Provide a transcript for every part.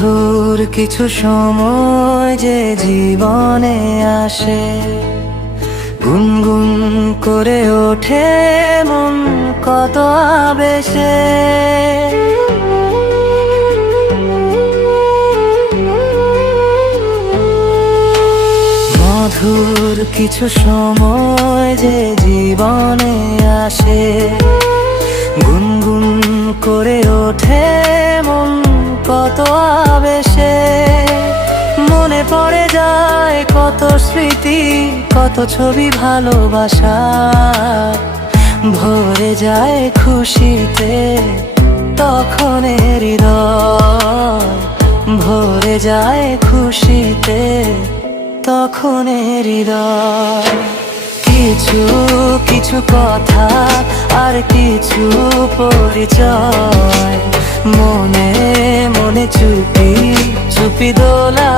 মধুর কিছু সময় যে জীবনে আসে, গুনগুন করে ওঠে মন কত আবেশে। মধুর কিছু সময় যে জীবনে আসে, গুনগুন করে ওঠে মন কত আবেশে। মনে পড়ে যায় কত স্মৃতি, কত ছবি ভালোবাসা, ভরে যায় খুশিতে তখন হৃদয়, ভরে যায় খুশিতে তখন হৃদয়। কিছু কিছু কথা আর কিছু পরিচয়, মনে মনে চুপি চুপি দোলা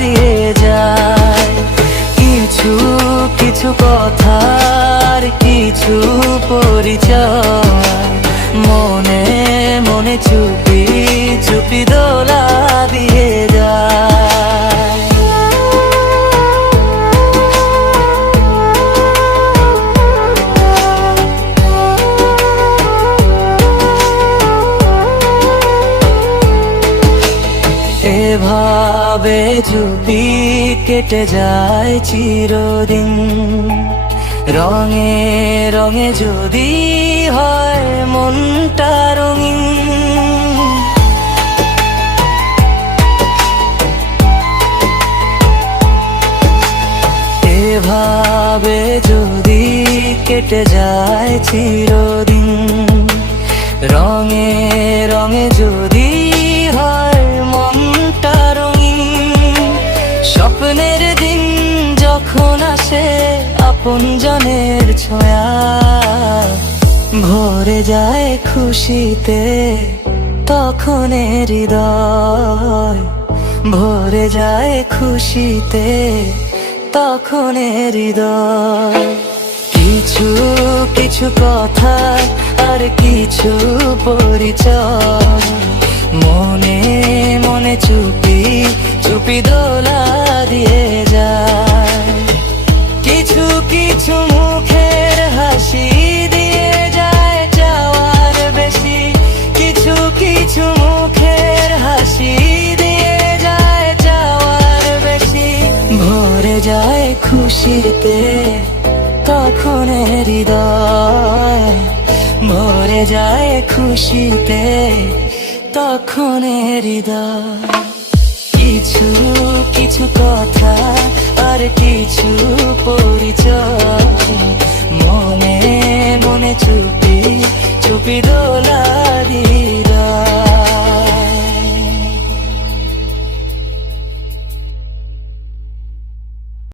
দিয়ে যায়। কিছু কিছু কথা আর কিছু পরিচয়, মনে মনে চুপি চুপি দোলা দিয়ে যায়। এভাবে যদি কেটে যায় চিরদিন, রঙে রঙে যদি হয় মনটা রঙিন। এভাবে যদি কেটে যায় চিরদিন, রঙে রঙে যদি হয় মনটা রঙিন। স্বপ্নের দিন যখন আসে আপনজনের ছোঁয়া, ভরে যায় খুশিতে তখন হৃদয়, ভরে যায় খুশিতে তখন হৃদয়। কিছু কিছু কথা আর কিছু পরিচয়, মনে মনে চুপি চুপি দোলা দিয়ে যায়। কিছু কিছু মুখের হাসি দিয়ে যায় চাওয়ার বেশি, কিছু কিছু মুখের হাসি দিয়ে যায় চাওয়ার বেশি। ভরে যায় খুশিতে তখন হৃদয়, ভরে যায় খুশিতে তখন হৃদয়। কিছু কিছু কথা আর কিছু পরিচয়, মনে মনে চুপি চুপি